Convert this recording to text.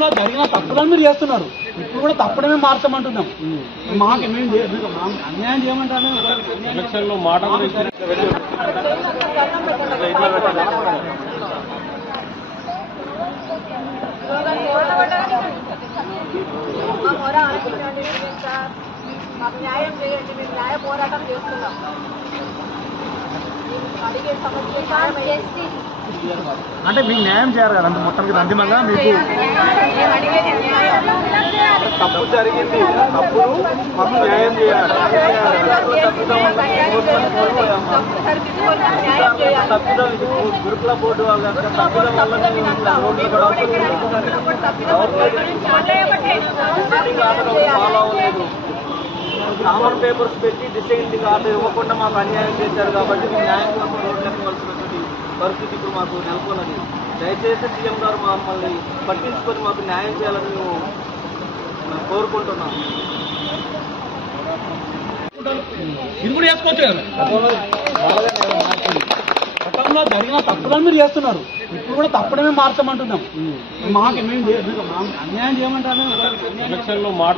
గతంలో జరిగిన తప్పులను మీరు చేస్తున్నారు. ఇప్పుడు కూడా తప్పుడమే మార్చమంటున్నాం. మాకు అన్యాయం చేయమంటారు. ఎలక్షన్లో మాట మాకు న్యాయం చేయండి. మేము న్యాయ పోరాటం చేస్తున్నాం. అడిగే సమస్య అంటే మీకు న్యాయం చేయాలి కదా. అంటే మొత్తానికి అంతిమంగా మీకు తప్పు జరిగింది. తప్పుడు మాకు న్యాయం చేయాలి. గురుకుల బోర్డు వాళ్ళ తప్పుల ఫాలో అవ్వలేదు. కామన్ పేపర్స్ పెట్టి డిసైడింగ్ ఆర్డర్ ఇవ్వకుండా మాకు అన్యాయం చేశారు. కాబట్టి మేము న్యాయం కోసం రోడ్లెక్కవలసినటువంటి పరిస్థితి ఇప్పుడు మాకు నెలకొన్నది. దయచేసి సీఎం గారు మమ్మల్ని పట్టించుకొని మాకు న్యాయం చేయాలని మేము కోరుకుంటున్నాం. ఇది కూడా చేసుకోవచ్చు కదా. గతంలో జరిగిన తప్పులను మీరు చేస్తున్నారు. ఇప్పుడు కూడా తప్పుడమే మార్చమంటున్నాం. మాకు అన్యాయం చేయమంటారు. ఎలక్షన్లో మాట